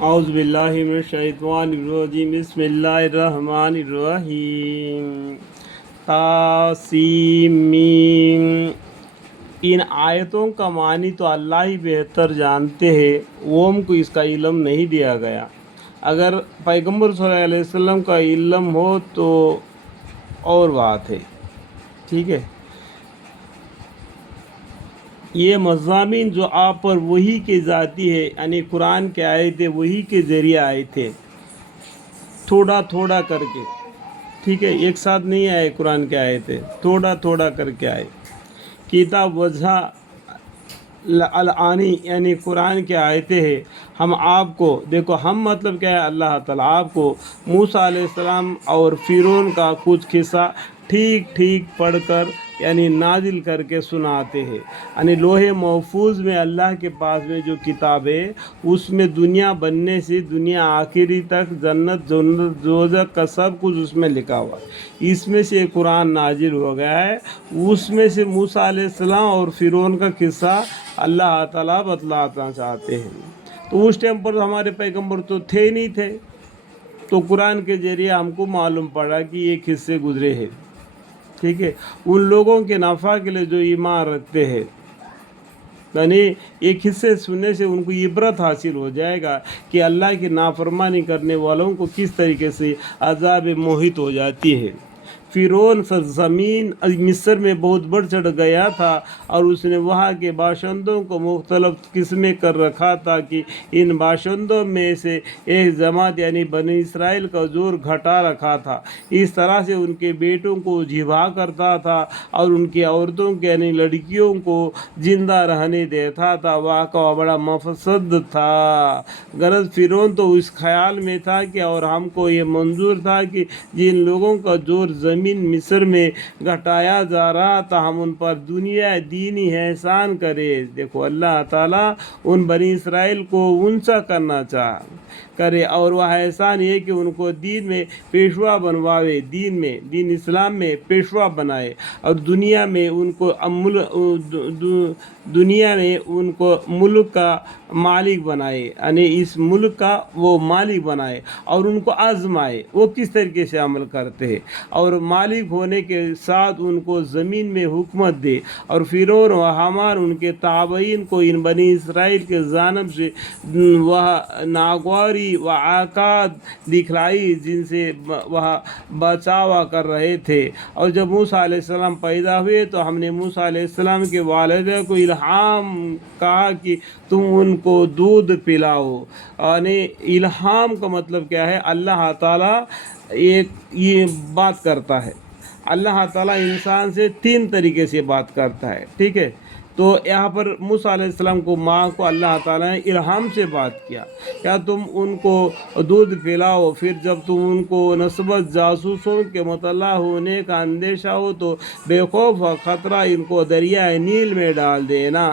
اعوذ باللہ من الشیطان الرجیم بسم اللہ الرحمن الرحیم تاسیم ان آیتوں کا معنی تو اللہ ہی بہتر جانتے ہیں، وہ ہم کو اس کا علم نہیں دیا گیا۔ اگر پیغمبر صلی اللہ علیہ وسلم کا علم ہو تو اور بات ہے، ٹھیک ہے۔ یہ مضامین جو آپ پر وحی کے ذاتی ہے، یعنی قرآن کے آئے تھے، وحی کے ذریعے آئے تھے، تھوڑا تھوڑا کر کے، ٹھیک ہے، ایک ساتھ نہیں آئے۔ قرآن کے آئے تھے تھوڑا تھوڑا کر کے آئے۔ کتاب وجہ الانی یعنی قرآن کے آیتیں ہیں۔ ہم آپ کو دیکھو، ہم مطلب کیا ہے، اللہ تعالیٰ آپ کو موسیٰ علیہ السلام اور فرعون کا کچھ قصہ ٹھیک ٹھیک پڑھ کر یعنی نازل کر کے سناتے ہیں۔ یعنی لوح محفوظ میں اللہ کے پاس میں جو کتاب ہے، اس میں دنیا بننے سے دنیا آخری تک جنت دوزخ کا سب کچھ اس میں لکھا ہوا ہے۔ اس میں سے قرآن نازل ہو گیا ہے۔ اس میں سے موسیٰ علیہ السلام اور فرعون کا قصہ اللہ تعالیٰ بتلانا چاہتے ہیں۔ تو اس ٹائم پر ہمارے پیغمبر تو تھے نہیں تھے، تو قرآن کے ذریعے ہم کو معلوم پڑا کہ یہ قصے گزرے ہیں، ٹھیک ہے۔ ان لوگوں کے نفع کے لیے جو ایمان رکھتے ہیں، یعنی یہ قصے سننے سے ان کو عبرت حاصل ہو جائے گا کہ اللہ کی نافرمانی کرنے والوں کو کس طریقے سے عذاب محیط ہو جاتی ہے۔ فرعون سرزمین مصر میں بہت بڑھ چڑھ گیا تھا، اور اس نے وہاں کے باشندوں کو مختلف قسمیں کر رکھا تھا کہ ان باشندوں میں سے ایک جماعت یعنی بنی اسرائیل کا زور گھٹا رکھا تھا۔ اس طرح سے ان کے بیٹوں کو ذبح کرتا تھا اور ان کی عورتوں کے یعنی لڑکیوں کو زندہ رہنے دیتا تھا۔ واقعہ بڑا مفسد تھا۔ غرض فرعون تو اس خیال میں تھا کہ اور ہم کو یہ منظور تھا کہ جن لوگوں کا زور زمین مصر میں گھٹایا جا رہا تھا، ہم ان پر دنیا دینی احسان کرے۔ دیکھو، اللہ تعالیٰ ان بنی اسرائیل کو اونچا کرنا کرے، اور وہ احسان یہ کہ ان کو دین میں پیشوا بنواوے، دین اسلام میں پیشوا بنائے، اور دنیا میں ان کو ملک کا مالک بنائے، یعنی اس ملک کا وہ مالک بنائے، اور ان کو آزمائے وہ کس طریقے سے عمل کرتے ہیں، اور مالک ہونے کے ساتھ ان کو زمین میں حکومت دے۔ اور فرعون و حامان ان کے تابعین کو ان بنی اسرائیل کے جانب سے وہ ناگواری و عقاد دکھلائی جن سے وہ بچاوا کر رہے تھے۔ اور جب موسیٰ علیہ السلام پیدا ہوئے تو ہم نے موسیٰ علیہ السلام کے والدہ کو الہام کہا کہ تم ان کو دودھ پلاؤ۔ یعنی الہام کا مطلب کیا ہے؟ اللہ تعالیٰ یہ بات کرتا ہے۔ اللہ تعالیٰ انسان سے 3 طریقے سے بات کرتا ہے، ٹھیک ہے۔ تو یہاں پر موسیٰ علیہ السلام کو ماں کو اللہ تعالیٰ نے الہام سے بات کیا، کیا تم ان کو دودھ پلاؤ، پھر جب تم ان کو نسبت جاسوسوں کے مطلع ہونے کا اندیشہ ہو تو بے خوف و خطرہ ان کو دریائے نیل میں ڈال دینا،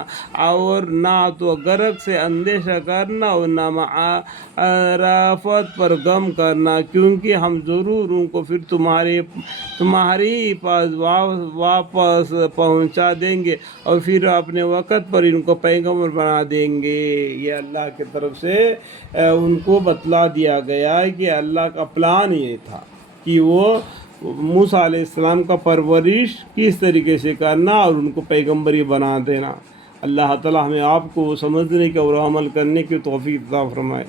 اور نہ تو غرق سے اندیشہ کرنا اور نہ معرفت پر غم کرنا، کیونکہ ہم ضرور ان کو پھر تمہاری پاس واپس پہنچا دیں گے، اور پھر اپنے وقت پر ان کو پیغمبر بنا دیں گے۔ یہ اللہ کی طرف سے ان کو بتلا دیا گیا ہے کہ اللہ کا پلان یہ تھا کہ وہ موسیٰ علیہ السلام کا پرورش کس طریقے سے کرنا اور ان کو پیغمبری بنا دینا۔ اللہ تعالیٰ ہمیں آپ کو سمجھنے کے اور عمل کرنے کی توفیق عطا فرمائے۔